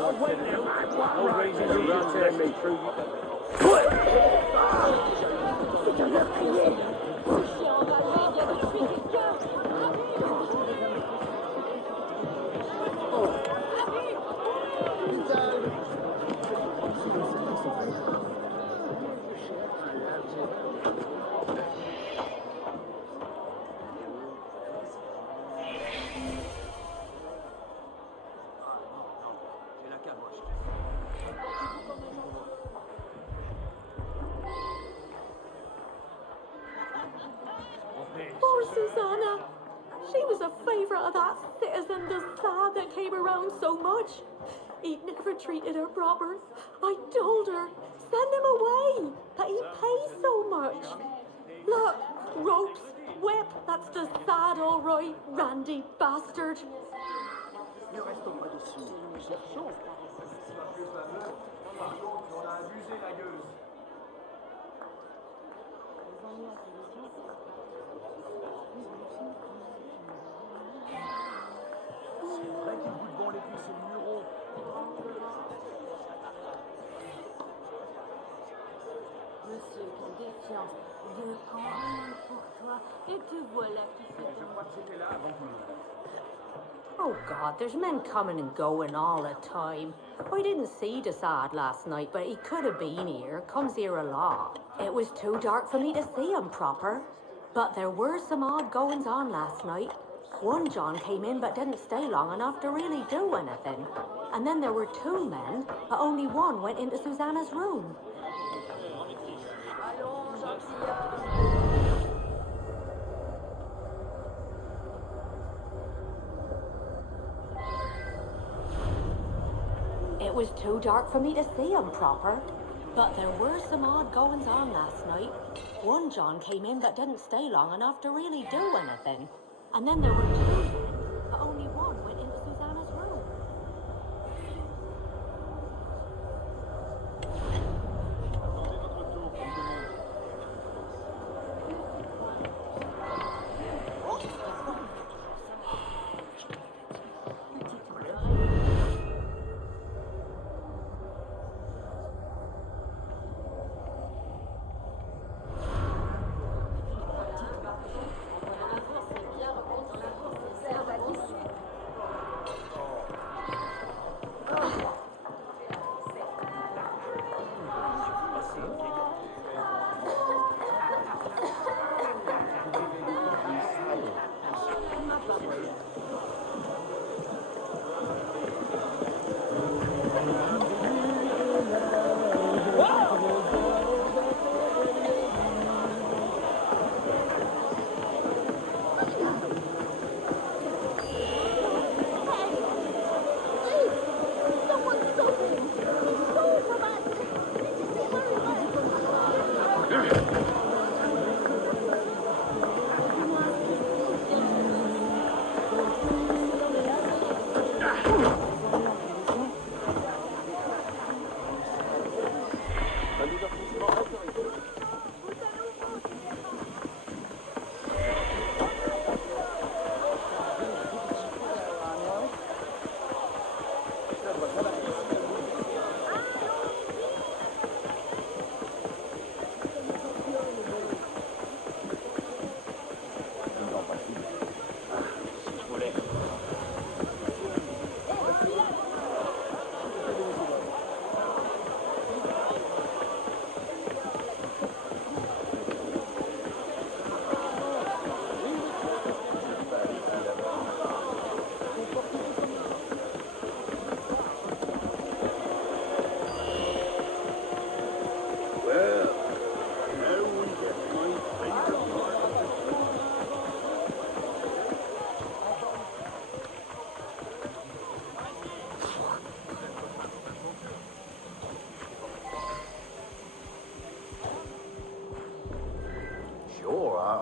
No reason to run, let me through. C'est un meurtrier. Poor Susanna. She was a favourite of that citizen Desad that came around so much. He'd never treated her proper. I told her, send him away, but he pays so much. Look, ropes, whip, that's Desad all right, randy bastard. Ne restons pas dessus. Cherchons. On a abusé la gueuse. C'est vrai qu'il goûte bon les cuisses et le mureau. Monsieur, quelle défiance. Dieu prend rien pour toi. Et te voilà qui se Je crois que j'étais là avant que Oh God, there's men coming and going all the time. I didn't see Desad last night, but he could have been here. Comes here a lot. It was too dark for me to see him proper. But there were some odd goings on last night. One John came in but didn't stay long enough to really do anything. And then there were two men, but only one went into Susanna's room. It was too dark for me to see him proper. But there were some odd goings on last night. One John came in but didn't stay long enough to really do anything. And then there were two men, but only one went into Susanna's room.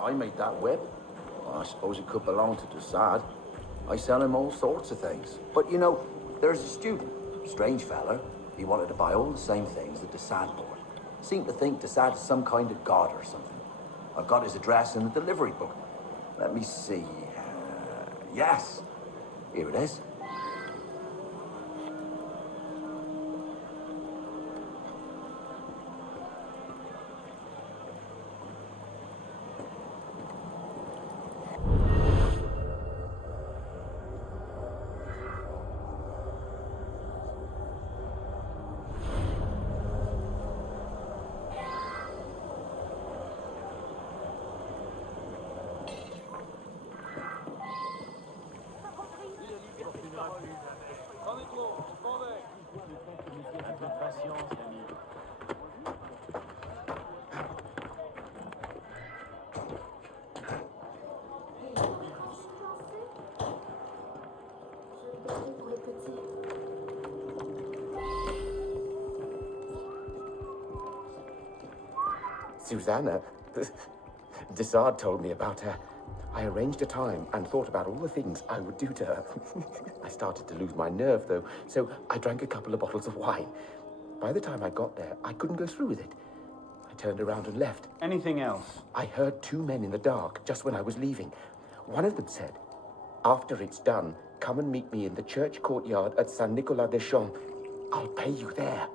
I made that whip. Well, I suppose it could belong to Desad. I sell him all sorts of things. But, you know, there's a student, strange fella. He wanted to buy all the same things that Desad bought. Seemed to think Desad is some kind of god or something. I've got his address in the delivery book. Let me see. Yes. Here it is. Susanna. Desard told me about her. I arranged a time and thought about all the things I would do to her. I started to lose my nerve, though, so I drank a couple of bottles of wine. By the time I got there, I couldn't go through with it. I turned around and left. Anything else? I heard two men in the dark just when I was leaving. One of them said, "After it's done, come and meet me in the church courtyard at Saint Nicolas des Champs. I'll pay you there."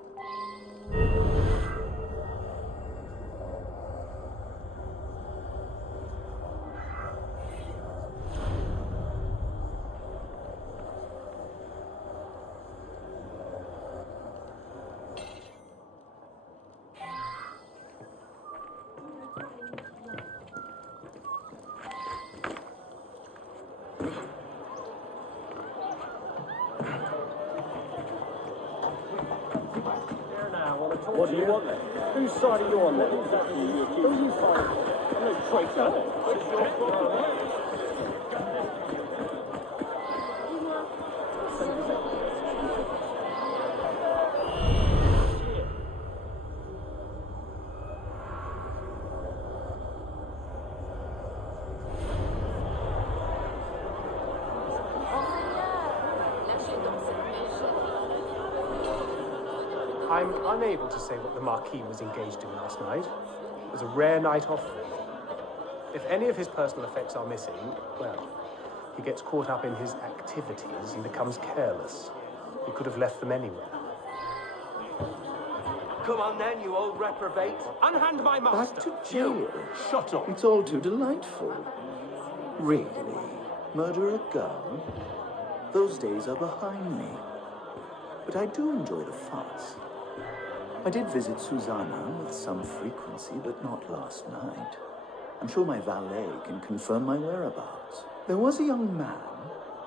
What do you want then? Whose side are you on then? Exactly. Who are you fighting for? I'm no traitor. It's your problem. I'm unable to say what the Marquis was engaged in last night. It was a rare night off. If any of his personal effects are missing, well, he gets caught up in his activities and becomes careless. He could have left them anywhere. Come on then, you old reprobate. Unhand my master! Back to jail. Shut up! It's all too delightful. Really? Murder a girl? Those days are behind me. But I do enjoy the fuss. I did visit Susanna with some frequency, but not last night. I'm sure my valet can confirm my whereabouts. There was a young man,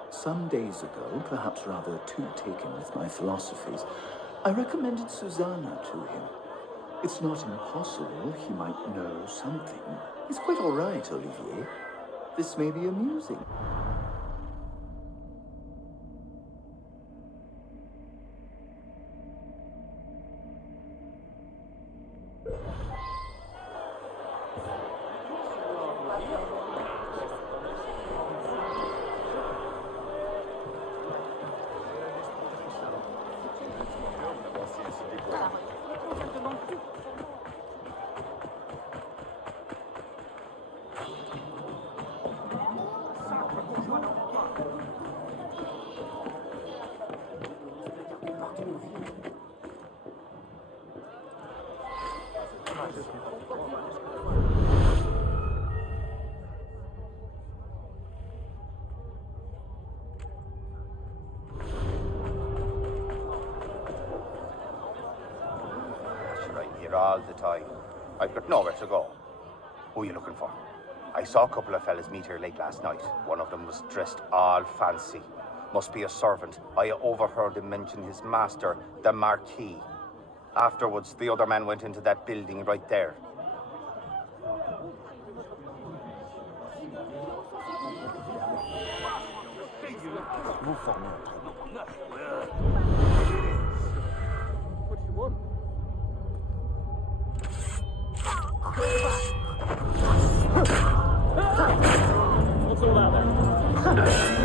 some days ago, perhaps rather too taken with my philosophies. I recommended Susanna to him. It's not impossible he might know something. It's quite all right, Olivier. This may be amusing. All the time. I've got nowhere to go. Who are you looking for? I saw a couple of fellas meet here late last night. One of them was dressed all fancy. Must be a servant. I overheard him mention his master, the Marquis. Afterwards, the other man went into that building right there. What do you want? What's all that then?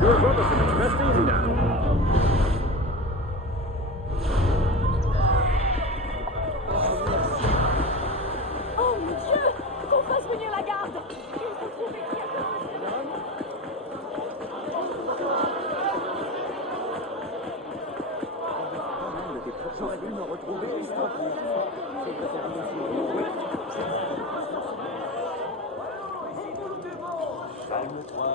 You're a brother to me. Rest easy now. Oh mon Dieu! Qu'on fasse venir la garde! J'aurais dû me retrouver histoire. Calme-toi.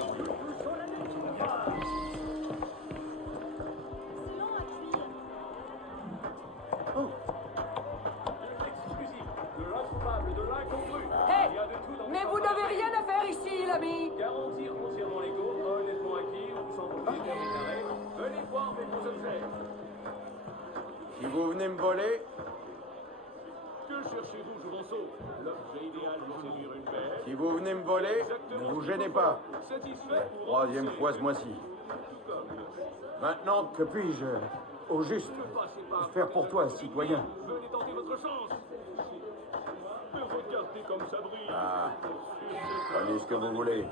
Hé! Mais vous n'avez rien à faire ici, l'ami! Garantir entièrement légaux, honnêtement acquis ou sans propriétaire déclaré. Venez voir vos objets. Si vous venez me voler, Que cherchez-vous, Jouvenceau? L'objet idéal pour séduire une belle. si vous venez me voler, ne vous gênez pas. Satisfait ou Troisième fois ce mois-ci. Maintenant, que puis-je Au juste. Faire pour toi, citoyen. Venez tenter votre chance. Mais regardez comme ça brille. Ah, prenez ce que vous voulez.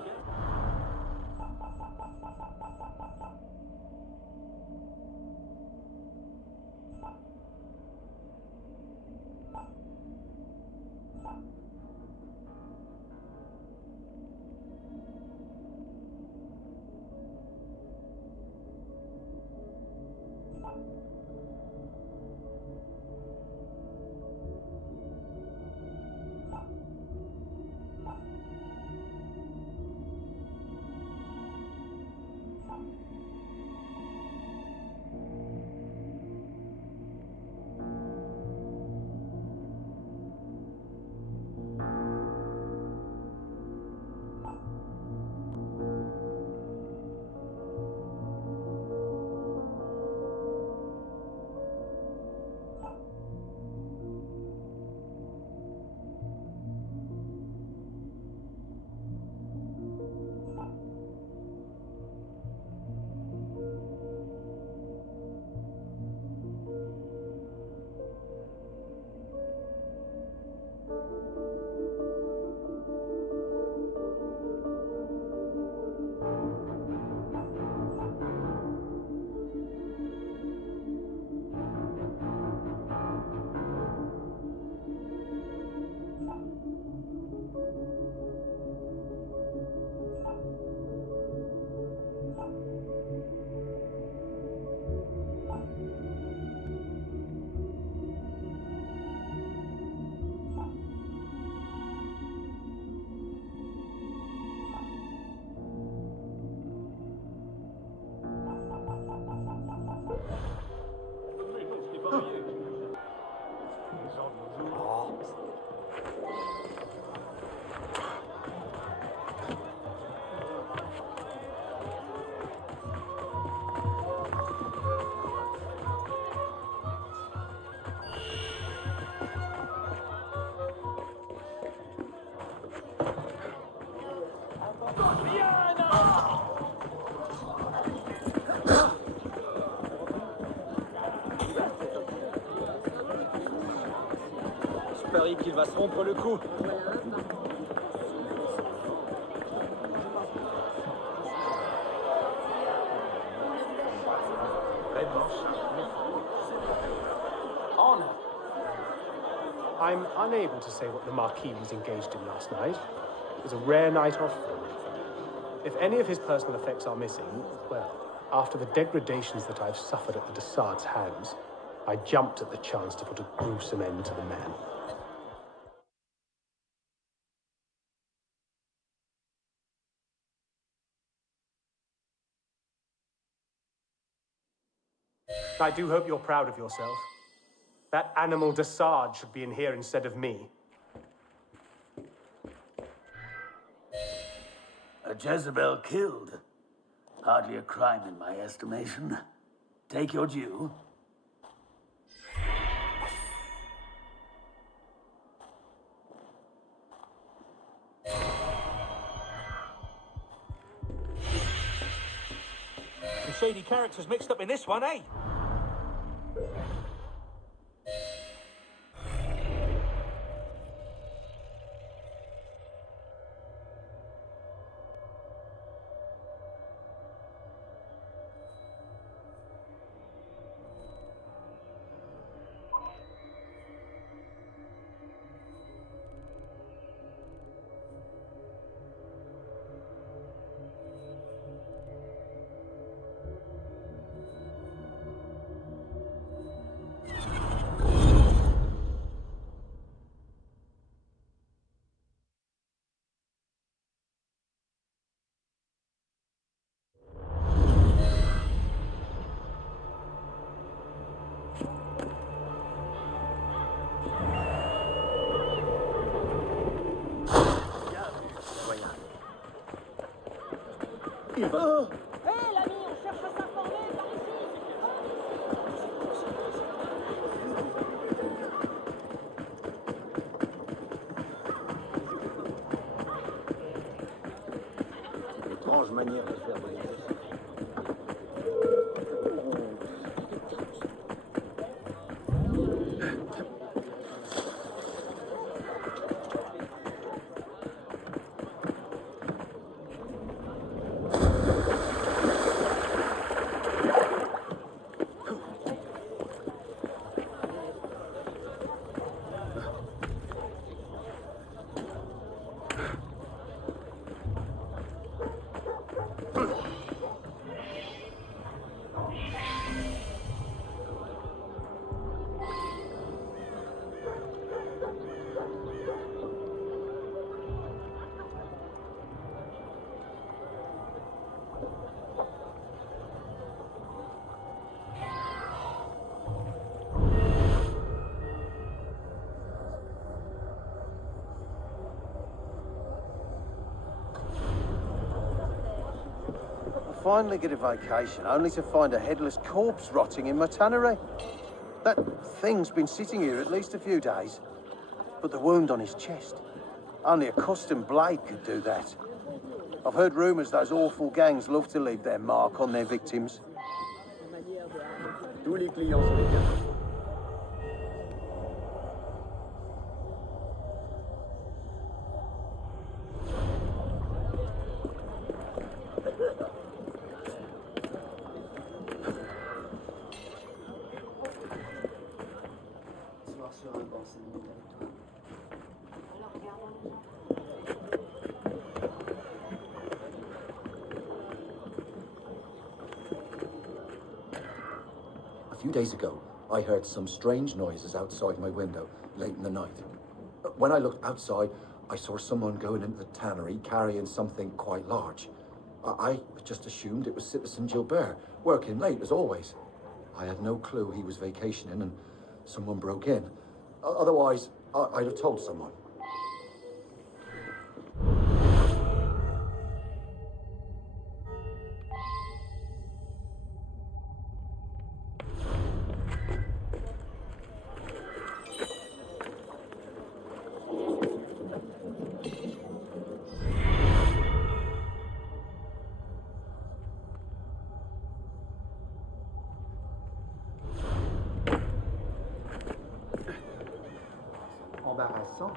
Mais non, ce n'est pas marié. Je parie qu'il va se rompre le cou. I'm unable to say what the Marquis was engaged in last night. It was a rare night off for him. If any of his personal effects are missing, well, after the degradations that I've suffered at the Desaad's hands, I jumped at the chance to put a gruesome end to the man. I do hope you're proud of yourself. That animal Desaad should be in here instead of me. A Jezebel killed. Hardly a crime in my estimation. Take your due. Some shady characters mixed up in this one, eh? Il va... Hé, l'ami, on cherche à s'informer par ici. Étrange manière de faire des finally get a vacation, only to find a headless corpse rotting in my tannery. That thing's been sitting here at least a few days. But the wound on his chest, only a custom blade could do that. I've heard rumours those awful gangs love to leave their mark on their victims. Tous les clients sont les cas. A few days ago, I heard some strange noises outside my window late in the night. When I looked outside, I saw someone going into the tannery carrying something quite large. I just assumed it was Citizen Gilbert, working late as always. I had no clue he was vacationing and someone broke in. Otherwise, I'd have told someone. Embarrassant.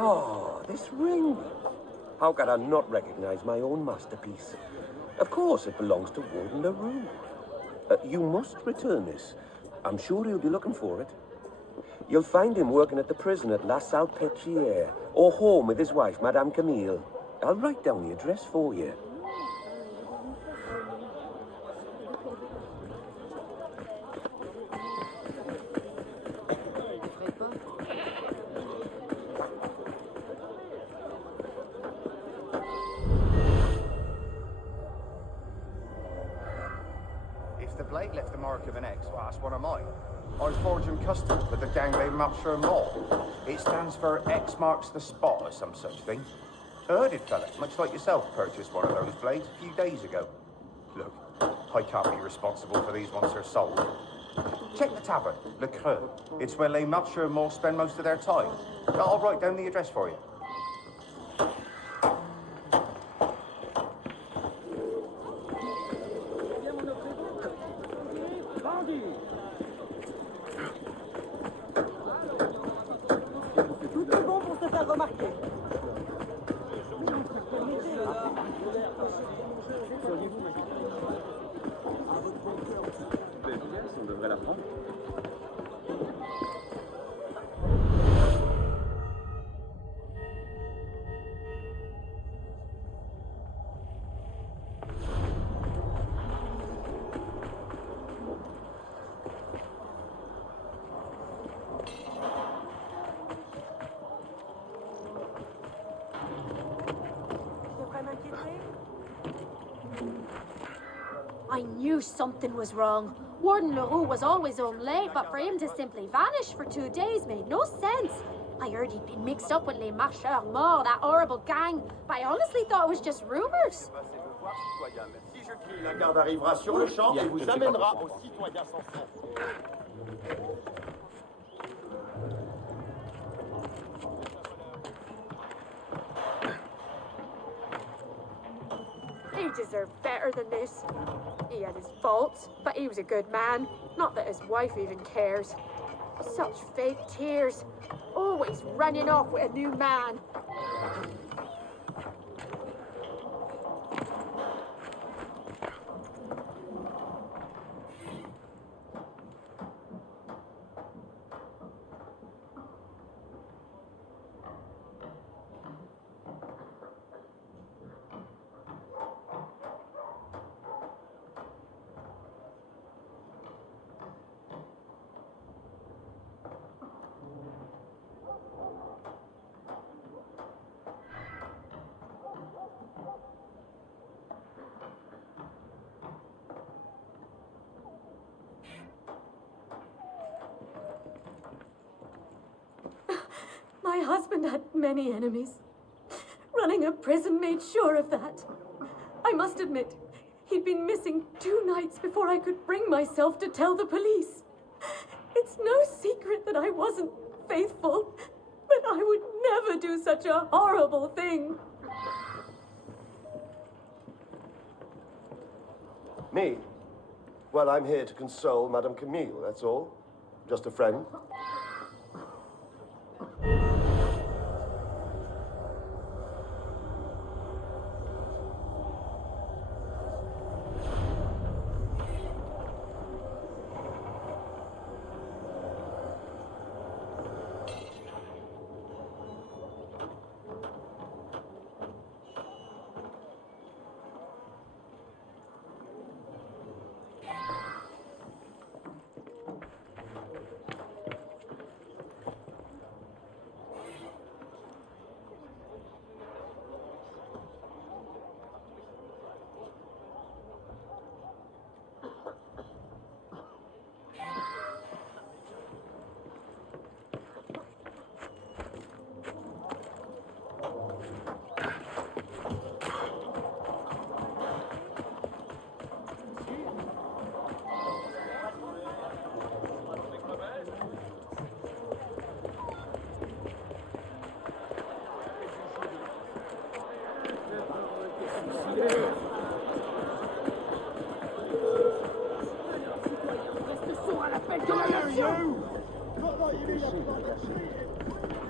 Oh, this ring. How could I not recognize my own masterpiece? Of course, it belongs to Warden LaRue. You must return this. I'm sure he'll be looking for it. You'll find him working at the prison at La Salpêtrière, or home with his wife, Madame Camille. I'll write down the address for you. If the blade left the mark of an X, well, that's one of mine. I forged him custom with the gang name Marcher Mort. It stands for X marks the spot or some such thing. A herded fella, much like yourself, purchased one of those blades a few days ago. Look, I can't be responsible for these once they're sold. Check the tavern, Le Creux. It's where les Marcher Mort spend most of their time. I'll write down the address for you. Tout est bon pour se faire remarquer. On devrait la prendre. I knew something was wrong. Warden LaRue was always home late, but for him to simply vanish for 2 days made no sense. I heard he'd been mixed up with les Marcheurs Morts, that horrible gang, but I honestly thought it was just rumors. Si je crie, la garde arrivera sur le champ et vous amènera aux citoyens sans sang. He deserved better than this. He had his faults, but he was a good man. Not that his wife even cares. Such fake tears. Always running off with a new man. husband had many enemies. Running a prison made sure of that. I must admit, he'd been missing 2 nights before I could bring myself to tell the police. It's no secret that I wasn't faithful, but I would never do such a horrible thing. Me? Well, I'm here to console Madame Camille, that's all. Just a friend.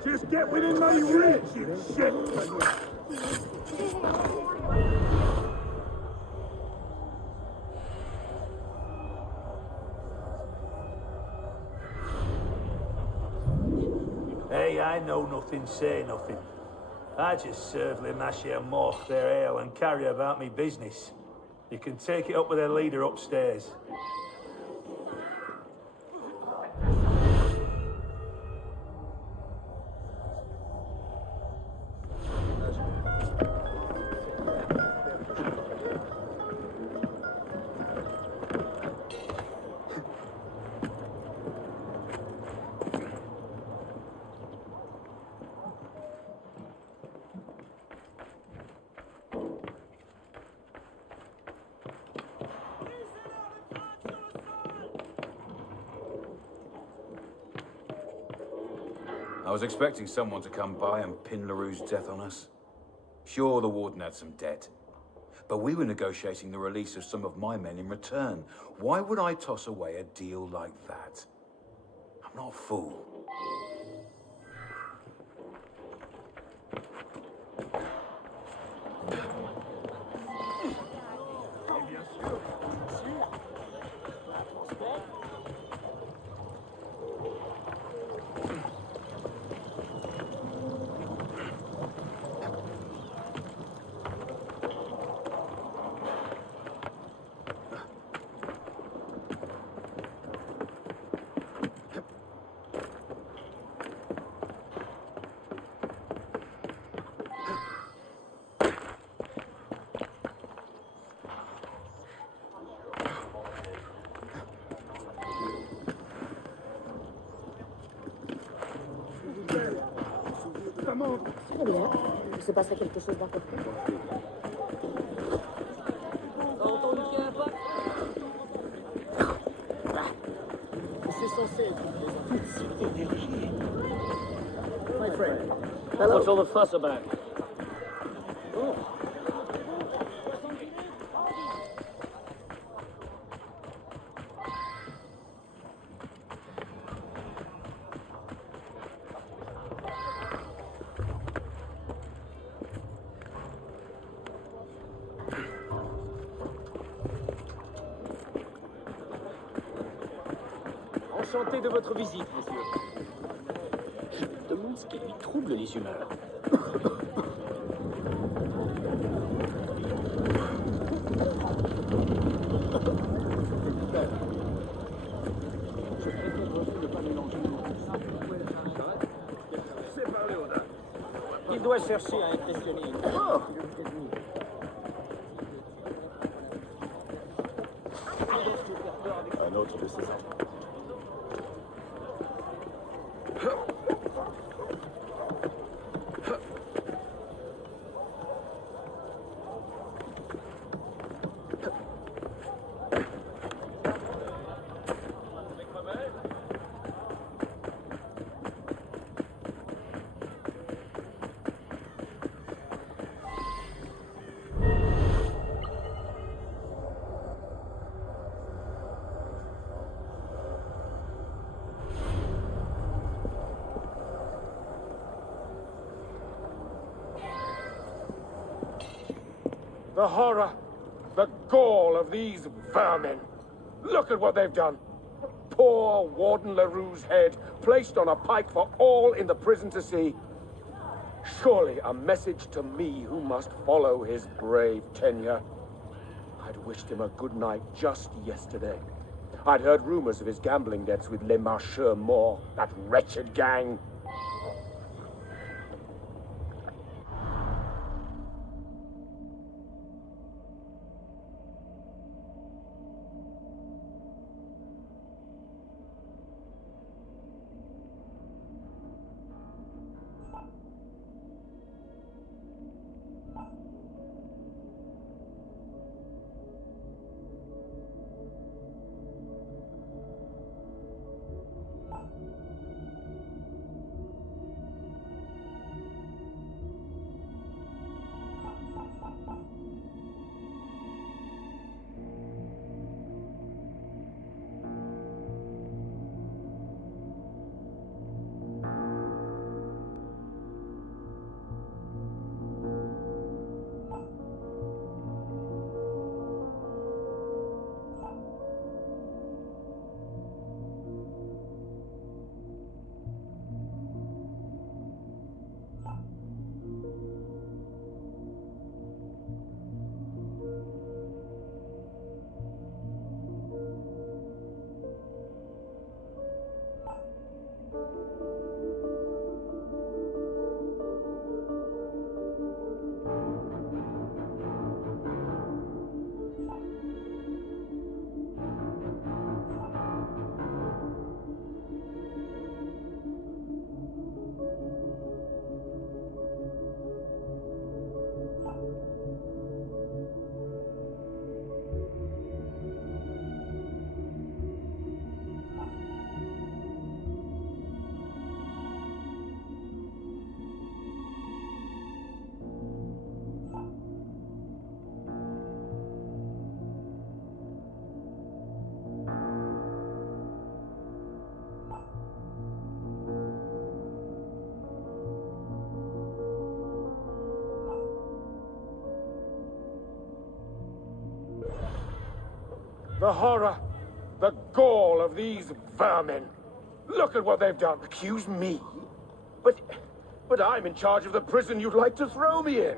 Just get within my reach, you shit! Hey, I know nothing, say nothing. I just serve les machins morts their ale and carry about me business. You can take it up with their leader upstairs. I was expecting someone to come by and pin LaRue's death on us. Sure, the Warden had some debt, but we were negotiating the release of some of my men in return. Why would I toss away a deal like that? I'm not a fool. Très bien. Il se passerait quelque chose d'important. T'as entendu qu'il y a un pack? C'est censé être une petite énergie. My friend. Hello. What's all the fuss about? Oh. Enchanté de votre visite, monsieur. Je me demande ce qui lui trouble les humeurs. Il doit chercher à impressionner une femme. Un autre de ces hommes. The horror, the gall of these vermin. Look at what they've done. Poor Warden LaRue's head placed on a pike for all in the prison to see. Surely a message to me who must follow his brave tenure. I'd wished him a good night just yesterday. I'd heard rumors of his gambling debts with Les Marcheurs Morts, that wretched gang. The horror, the gall of these vermin. Look at what they've done. Accuse me? But I'm in charge of the prison you'd like to throw me in.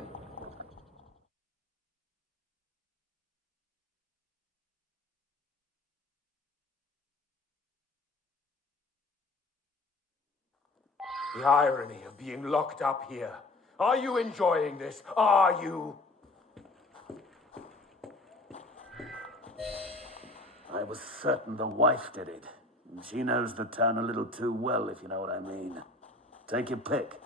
The irony of being locked up here. Are you enjoying this? Are you? I was certain the wife did it. She knows the town a little too well, if you know what I mean. Take your pick.